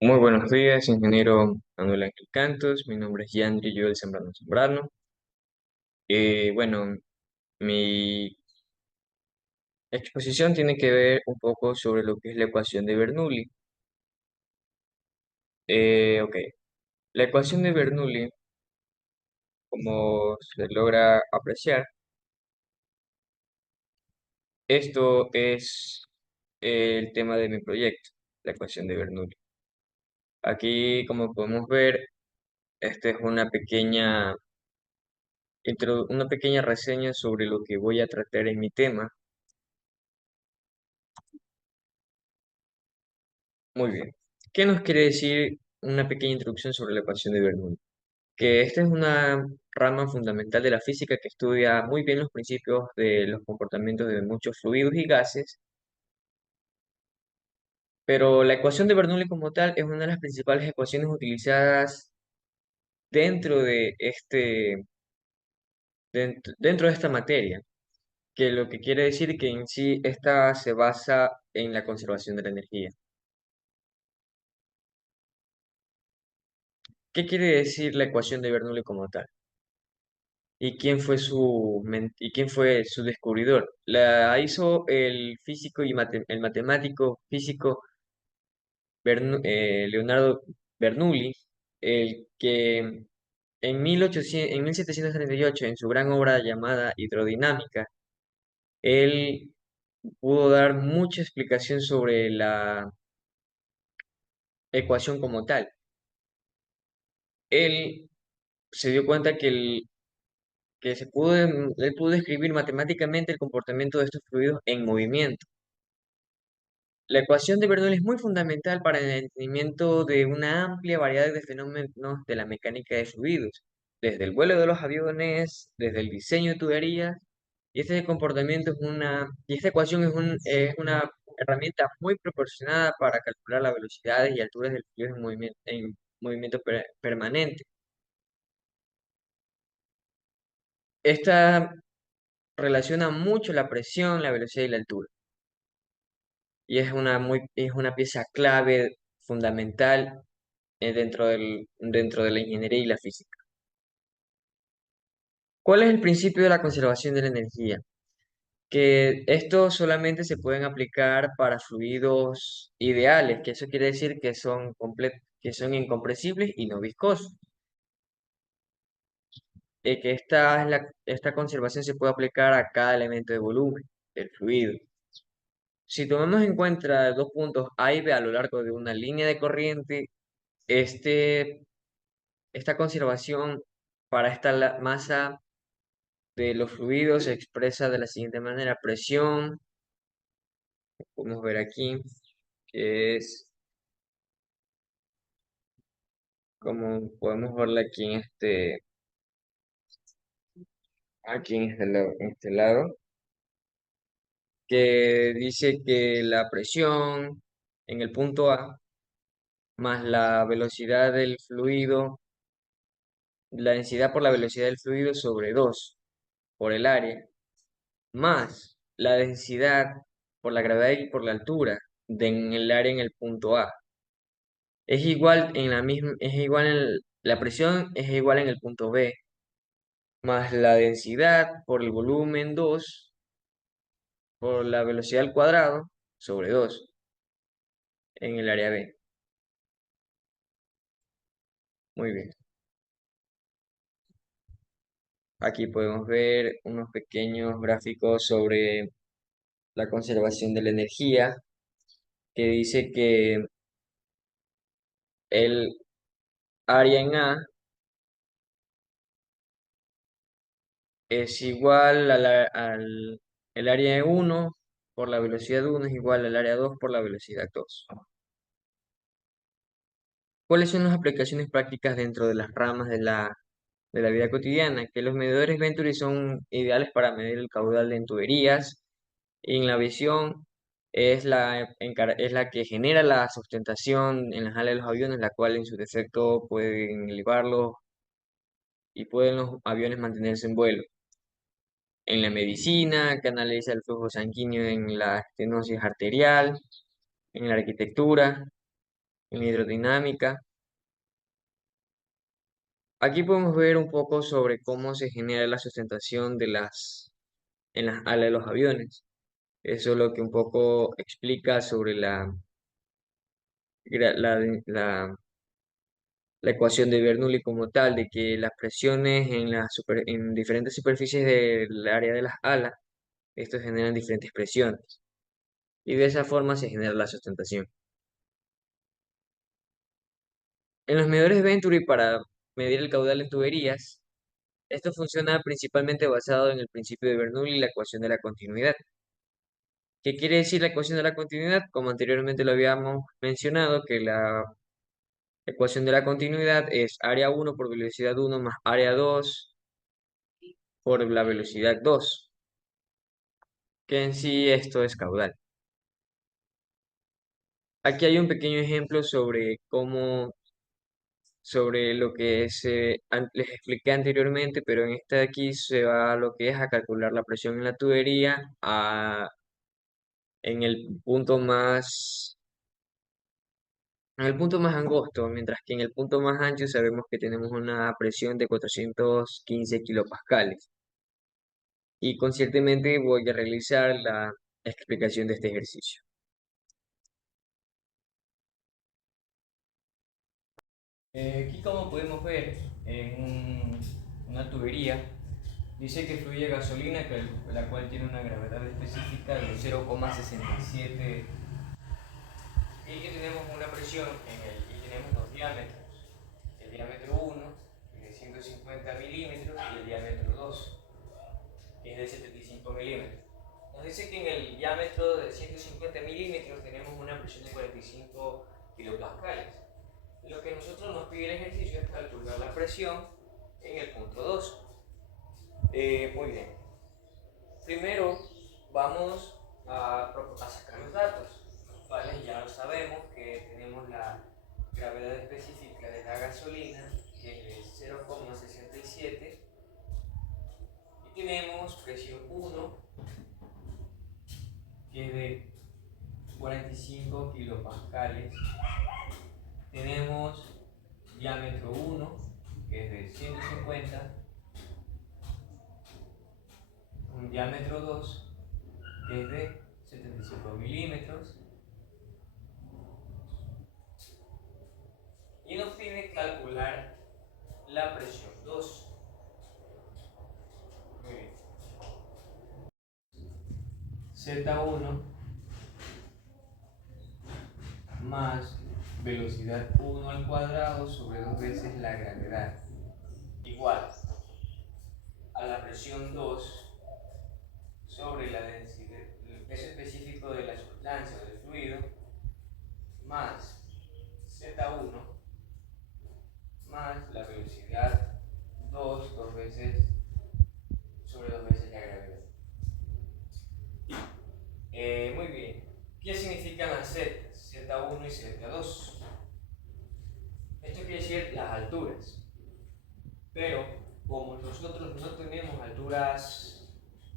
Muy buenos días, ingeniero Manuel Ángel Cantos. Mi nombre es Yandri Joel Zambrano Zambrano. Bueno, mi exposición tiene que ver un poco sobre lo que es la ecuación de Bernoulli. Ok, la ecuación de Bernoulli, como se logra apreciar, esto es el tema de mi proyecto, la ecuación de Bernoulli. Aquí, como podemos ver, esta es una pequeña reseña sobre lo que voy a tratar en mi tema. Muy bien. ¿Qué nos quiere decir una pequeña introducción sobre la ecuación de Bernoulli? Que esta es una rama fundamental de la física que estudia muy bien los principios de los comportamientos de muchos fluidos y gases, pero la ecuación de Bernoulli como tal es una de las principales ecuaciones utilizadas dentro de dentro de esta materia, que lo que quiere decir que en sí esta se basa en la conservación de la energía. ¿Qué quiere decir la ecuación de Bernoulli como tal? ¿Y quién fue su descubridor? La hizo el físico y el matemático físico Leonardo Bernoulli, el que en 1738, en su gran obra llamada Hidrodinámica, él pudo dar mucha explicación sobre la ecuación como tal. Él se dio cuenta que él pudo describir matemáticamente el comportamiento de estos fluidos en movimiento. La ecuación de Bernoulli es muy fundamental para el entendimiento de una amplia variedad de fenómenos de la mecánica de fluidos, desde el vuelo de los aviones, desde el diseño de tuberías, y este comportamiento y esta ecuación es una herramienta muy proporcionada para calcular las velocidades y alturas del fluido en movimiento permanente. Esta relaciona mucho la presión, la velocidad y la altura. Y es una pieza clave, fundamental dentro de la ingeniería y la física. ¿Cuál es el principio de la conservación de la energía? Que esto solamente se pueden aplicar para fluidos ideales, que eso quiere decir que son incompresibles y no viscosos. Que esta conservación se puede aplicar a cada elemento de volumen del fluido. Si tomamos en cuenta dos puntos A y B a lo largo de una línea de corriente, este, esta conservación para masa de los fluidos se expresa de la siguiente manera: presión, podemos ver aquí, que es como podemos verla aquí en este lado, que dice que la presión en el punto A más la velocidad del fluido, la densidad por la velocidad del fluido sobre 2 por el área, más la densidad por la gravedad y por la altura en el área en el punto A. Es igual en la misma, es igual la presión es igual en el punto B, más la densidad por el volumen 2 por la velocidad al cuadrado sobre 2 en el área B. Muy bien. Aquí podemos ver unos pequeños gráficos sobre la conservación de la energía, que dice que el área en A es igual el área 1 por la velocidad 1 es igual al área 2 por la velocidad 2. ¿Cuáles son las aplicaciones prácticas dentro de las ramas de la vida cotidiana? Que los medidores Venturi son ideales para medir el caudal en tuberías. En la visión es la que genera la sustentación en las alas de los aviones, la cual en su defecto pueden elevarlos y pueden los aviones mantenerse en vuelo. En la medicina, que analiza el flujo sanguíneo en la estenosis arterial, en la arquitectura. en hidrodinámica. Aquí podemos ver un poco sobre cómo se genera la sustentación en las alas de los aviones. Eso es lo que un poco explica sobre gra- la, la, la ecuación de Bernoulli como tal, de que las presiones en diferentes superficies del área de las alas, estos generan diferentes presiones. Y de esa forma se genera la sustentación. En los medidores Venturi para medir el caudal en tuberías, esto funciona principalmente basado en el principio de Bernoulli y la ecuación de la continuidad. ¿Qué quiere decir la ecuación de la continuidad? Como anteriormente lo habíamos mencionado, que la ecuación de la continuidad es área 1 por velocidad 1 más área 2 por la velocidad 2, que en sí esto es caudal. Aquí hay un pequeño ejemplo sobre lo que les expliqué anteriormente, pero en este de aquí se va a lo que es a calcular la presión en la tubería en el punto en el punto más angosto, mientras que en el punto más ancho sabemos que tenemos una presión de 415 kilopascales. Y conscientemente voy a realizar la explicación de este ejercicio. Aquí como podemos ver en una tubería, dice que fluye gasolina, la cual tiene una gravedad específica de 0,67 y que tenemos una presión y tenemos dos diámetros. El diámetro 1, que es de 150 milímetros, y el diámetro 2, que es de 75 milímetros. Nos dice que en el diámetro de 150 milímetros tenemos una presión de 45 kilopascales. Lo que nosotros nos pide el ejercicio es calcular la presión en el punto 2. Muy bien. Primero vamos a sacar los datos, los cuales ya lo sabemos que tenemos la gravedad específica de la gasolina, que es de 0,67, y tenemos presión 1, que es de 45 kilopascales. Tenemos diámetro 1, que es de 150, un diámetro 2, que es de 75 milímetros, y nos pide calcular la presión 2. Muy bien. Z1 más velocidad 1 al cuadrado sobre 2 veces la gravedad, igual a la presión 2 sobre la densidad, el peso específico de la sustancia o del fluido, más Z1 más la velocidad 2 veces sobre 2 veces la gravedad. Muy bien. ¿Qué significan las Z? Z1 y Z2. Esto quiere decir las alturas. Pero como nosotros no tenemos alturas,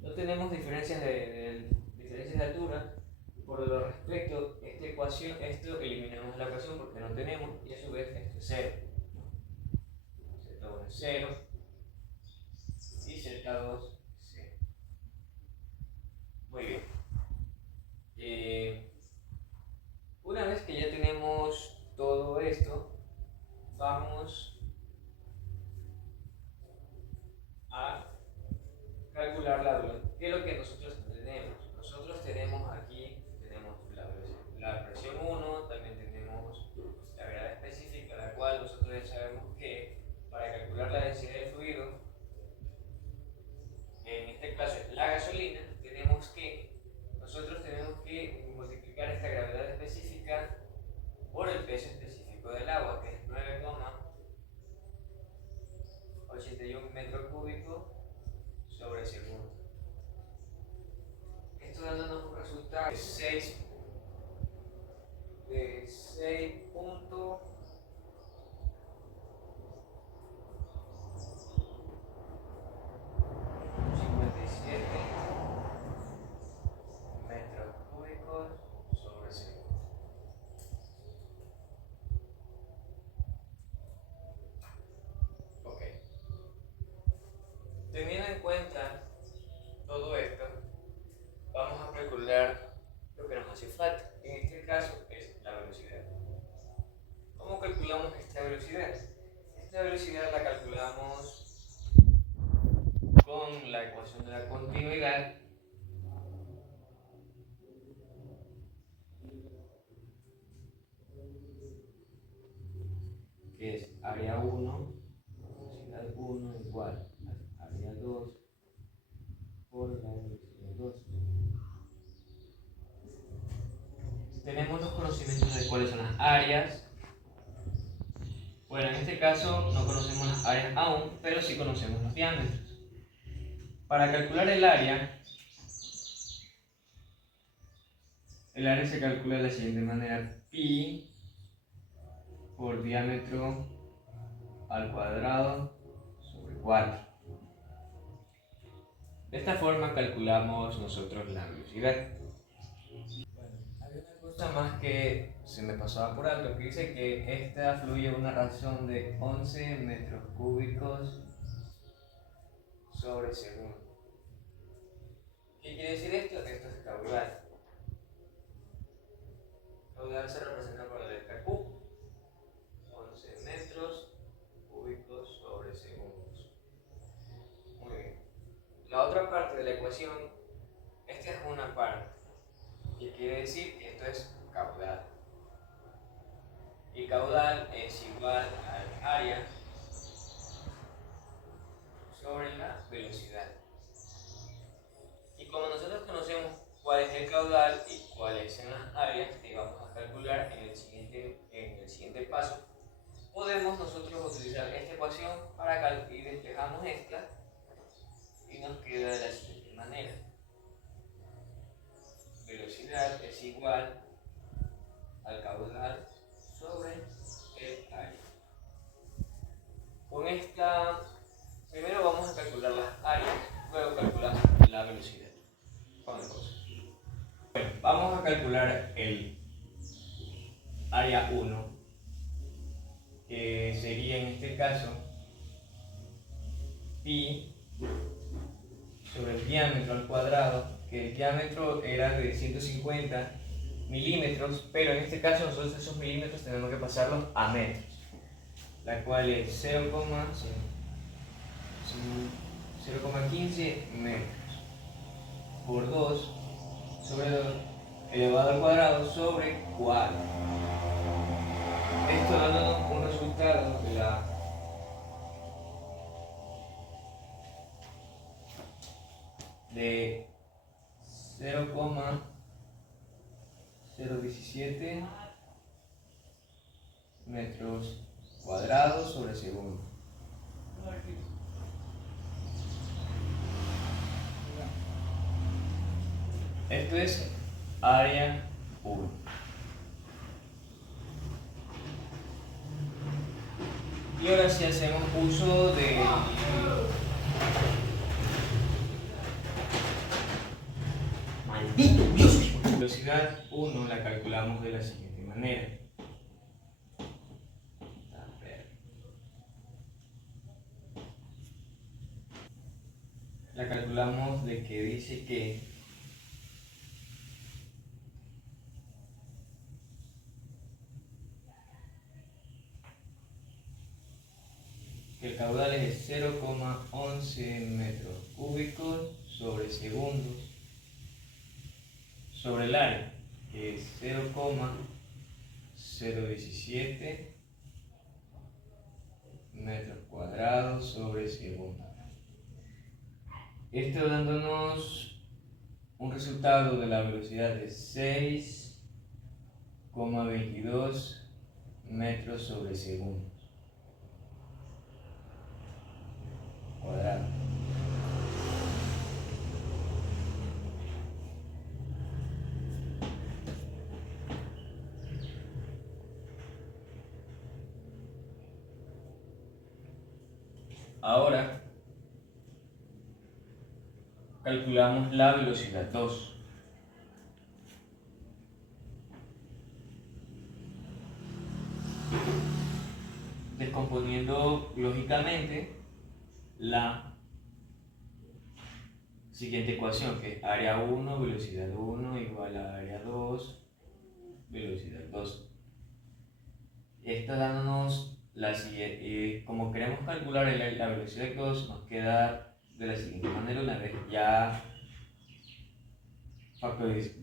no tenemos diferencias de altura, por lo respecto a esta ecuación, esto eliminamos la ecuación porque no tenemos, y a su vez esto es 0. Z1 es 0 y Z2 es 0. Muy bien. Una vez que ya tenemos todo esto, vamos a calcular la velocidad. ¿Qué es lo que nosotros tenemos? Nosotros tenemos aquí, tenemos la presión 1, también tenemos la gravedad específica, la cual nosotros ya sabemos que para calcular la densidad del fluido, en este caso es la gasolina, nosotros tenemos que multiplicar esta gravedad específica por el peso específico del agua, que es 9,81 metros cúbicos sobre segundo. Esto dándonos un resultado de 6,57 metros cúbicos sobre segundo. en cuenta todo esto, vamos a calcular lo que nos hace falta. En este caso es la velocidad. ¿Cómo calculamos esta velocidad? Esta velocidad la calculamos con la ecuación de la continuidad, que es área 1, velocidad 1 igual a área 2 por la velocidad 2. Tenemos los conocimientos de cuáles son las áreas. Bueno, en este caso no conocemos las áreas aún, pero sí conocemos los diámetros. Para calcular el área se calcula de la siguiente manera: pi por diámetro al cuadrado sobre 4. De esta forma calculamos nosotros la velocidad. Bueno, hay una cosa más que se me pasaba por alto, que dice que esta fluye a una razón de 11 metros cúbicos sobre segundo. ¿Qué quiere decir esto? Esto es caudal. Caudal se representa por la letra Q, 11 metros cúbicos sobre segundos. Muy bien. La otra parte de la ecuación, esta es una parte, que quiere decir que esto es caudal. Y caudal es igual al área sobre la velocidad. Y como nosotros conocemos cuál es el caudal y cuáles son las áreas que vamos a calcular en el siguiente paso, podemos nosotros utilizar esta ecuación para calcular y despejamos esta y nos queda de la siguiente manera: velocidad es igual al caudal sobre el área. Con esta, primero vamos a calcular las áreas, luego calculamos la velocidad. Bueno, vamos a calcular el área 1, que sería en este caso pi sobre el diámetro al cuadrado, que el diámetro era de 150 milímetros, pero en este caso nosotros esos milímetros tenemos que pasarlos a metros, la cual es 0,15 metros por 2 sobre 2 elevado al cuadrado sobre 4. Esto dándonos un resultado de 0,017 metros cuadrados sobre segundo. Esto es área 1. Y ahora sí hacemos uso de velocidad 1, la calculamos de la siguiente manera. La calculamos de que dice que el caudal es 0,11 metros cúbicos sobre segundos sobre el área, que es 0,017 metros cuadrados sobre segundo. Esto dándonos un resultado de la velocidad de 6,22 metros sobre segundo cuadrado. Ahora calculamos la velocidad 2. Descomponiendo lógicamente la siguiente ecuación, que es área 1, velocidad 1 igual a área 2, velocidad 2. Esto dándonos la siguiente, como queremos calcular la velocidad 2, nos queda de la siguiente manera una vez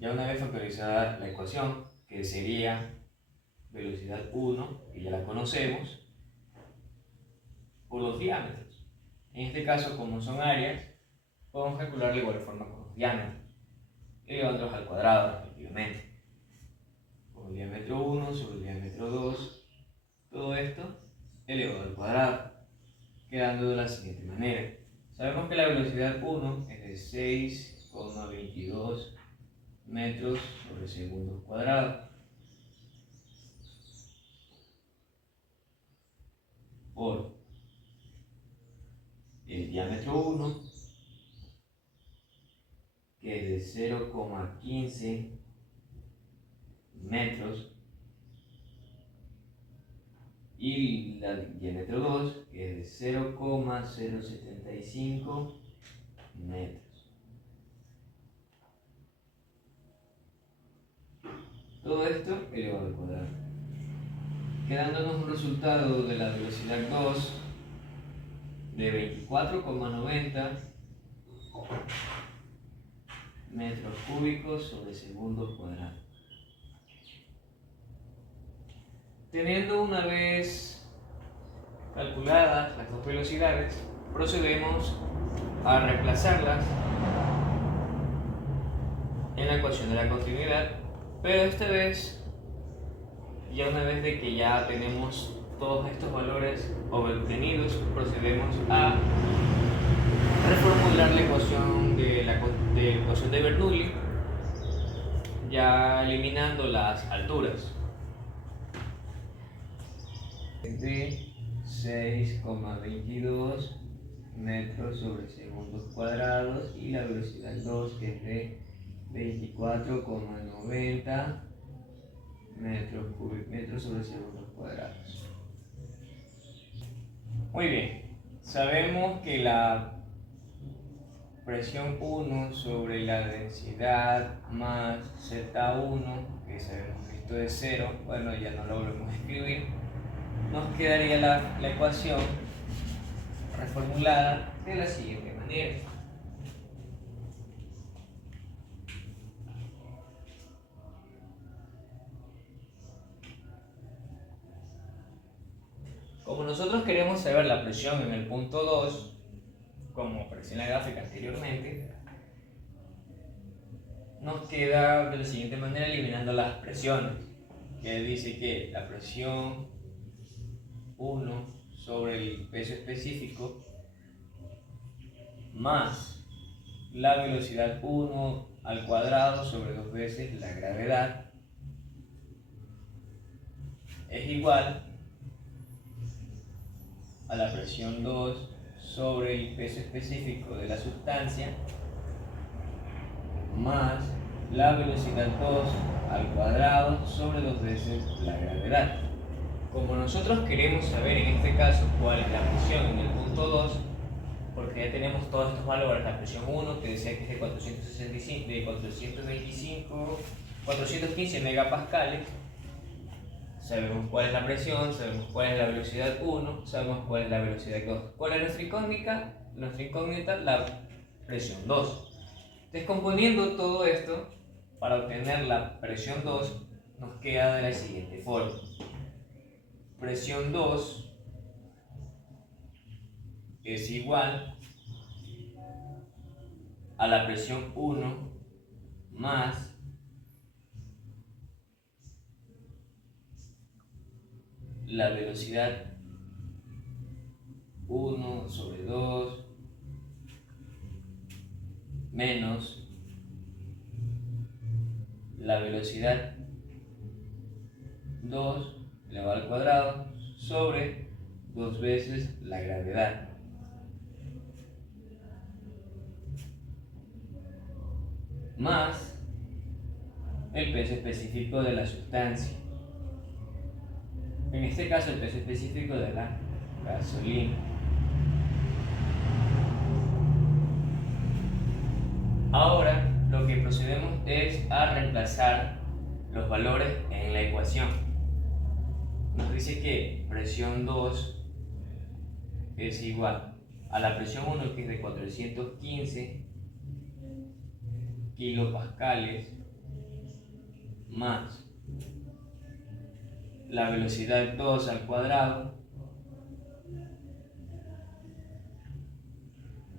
una vez factorizada la ecuación, que sería velocidad 1, que ya la conocemos, por los diámetros. En este caso, como son áreas, podemos calcular de igual forma con los diámetros, elevándolos al cuadrado respectivamente. Con el diámetro 1 sobre el diámetro 2, todo esto elevado al cuadrado, quedando de la siguiente manera. Sabemos que la velocidad 1 es de 6,22 metros sobre segundos cuadrados por el diámetro 1, que es de 0,15 metros, y el diámetro 2, que es de 0,075 metros. Todo esto elevado al cuadrado, quedándonos un resultado de la velocidad 2 de 24,90 metros cúbicos sobre segundo cuadrado. Teniendo una vez calculadas las dos velocidades, procedemos a reemplazarlas en la ecuación de la continuidad, pero esta vez, ya una vez de que ya tenemos todos estos valores obtenidos, procedemos a reformular la ecuación de Bernoulli, ya eliminando las alturas. De 6,22 metros sobre segundos cuadrados y la velocidad 2, que es de 24,90 metros sobre segundos cuadrados. Muy bien, sabemos que la presión 1 sobre la densidad más Z1, que sabemos que esto es 0, bueno, ya no lo volvemos a escribir, nos quedaría la ecuación reformulada de la siguiente manera. Como nosotros queremos saber la presión en el punto 2, como apareció en la gráfica anteriormente, nos queda de la siguiente manera eliminando las presiones, que dice que la presión 1 sobre el peso específico más la velocidad 1 al cuadrado sobre 2 veces la gravedad es igual a la presión 2 sobre el peso específico de la sustancia más la velocidad 2 al cuadrado sobre 2 veces la gravedad. Como nosotros queremos saber en este caso cuál es la presión en el punto 2, porque ya tenemos todos estos valores, la presión 1 que decía que es de 415 megapascales, sabemos cuál es la presión, sabemos cuál es la velocidad 1, sabemos cuál es la velocidad 2. ¿Cuál es nuestra incógnita? Nuestra incógnita, la presión 2. Descomponiendo todo esto, para obtener la presión 2, nos queda de la siguiente forma. Presión 2 es igual a la presión 1 más la velocidad 1 sobre 2 menos la velocidad 2 elevado al cuadrado sobre 2 veces la gravedad. Más el peso específico de la sustancia. En este caso, el peso específico de la gasolina. procedemos es a reemplazar los valores en la ecuación. Nos dice que presión 2 es igual a la presión 1, que es de 415 kilopascales, más la velocidad 2 al cuadrado,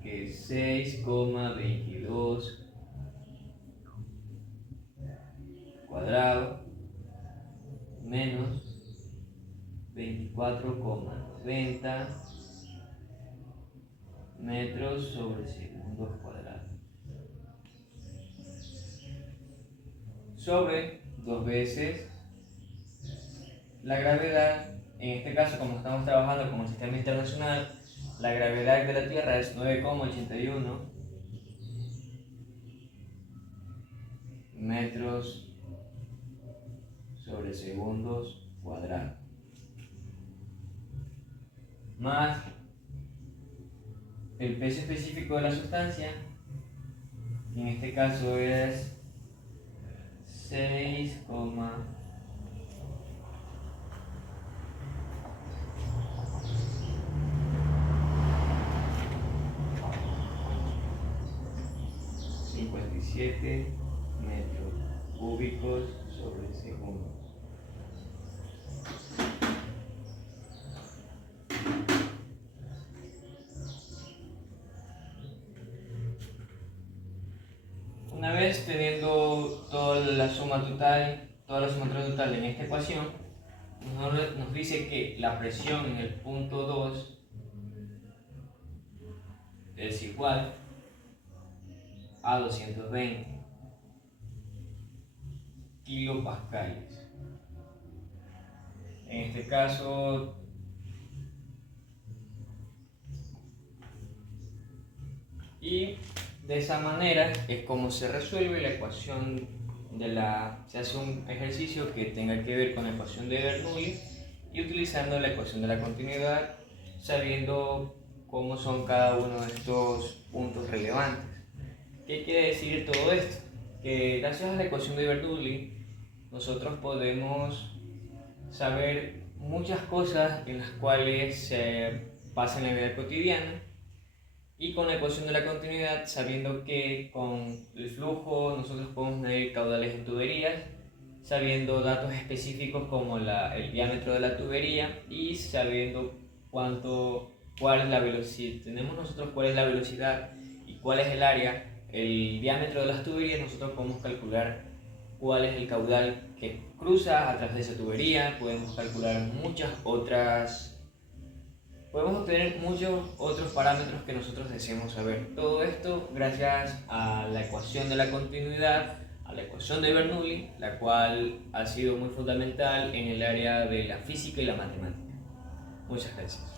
que es 6,22 cuadrado, menos 24,90 metros sobre segundos cuadrados, sobre 2 veces la gravedad. En este caso, como estamos trabajando con el sistema internacional, la gravedad de la Tierra es 9,81 metros sobre segundos cuadrados, más el peso específico de la sustancia, que en este caso es 6,57 metros cúbicos sobre segundos. Una vez teniendo toda la suma total en esta ecuación, nos dice que la presión en el punto 2 es igual a 220 kilopascales. En este caso, y de esa manera es como se resuelve la ecuación se hace un ejercicio que tenga que ver con la ecuación de Bernoulli y utilizando la ecuación de la continuidad, sabiendo cómo son cada uno de estos puntos relevantes. ¿Qué quiere decir todo esto? Que gracias a la ecuación de Bernoulli nosotros podemos saber muchas cosas en las cuales se pasan en la vida cotidiana, y con la ecuación de la continuidad, sabiendo que con el flujo nosotros podemos medir caudales en tuberías, sabiendo datos específicos como el diámetro de la tubería y sabiendo cuál es la velocidad, tenemos nosotros cuál es la velocidad y cuál es el área, el diámetro de las tuberías, nosotros podemos calcular cuál es el caudal que cruza a través de esa tubería, podemos obtener muchos otros parámetros que nosotros deseemos saber. Todo esto gracias a la ecuación de la continuidad, a la ecuación de Bernoulli, la cual ha sido muy fundamental en el área de la física y la matemática. Muchas gracias.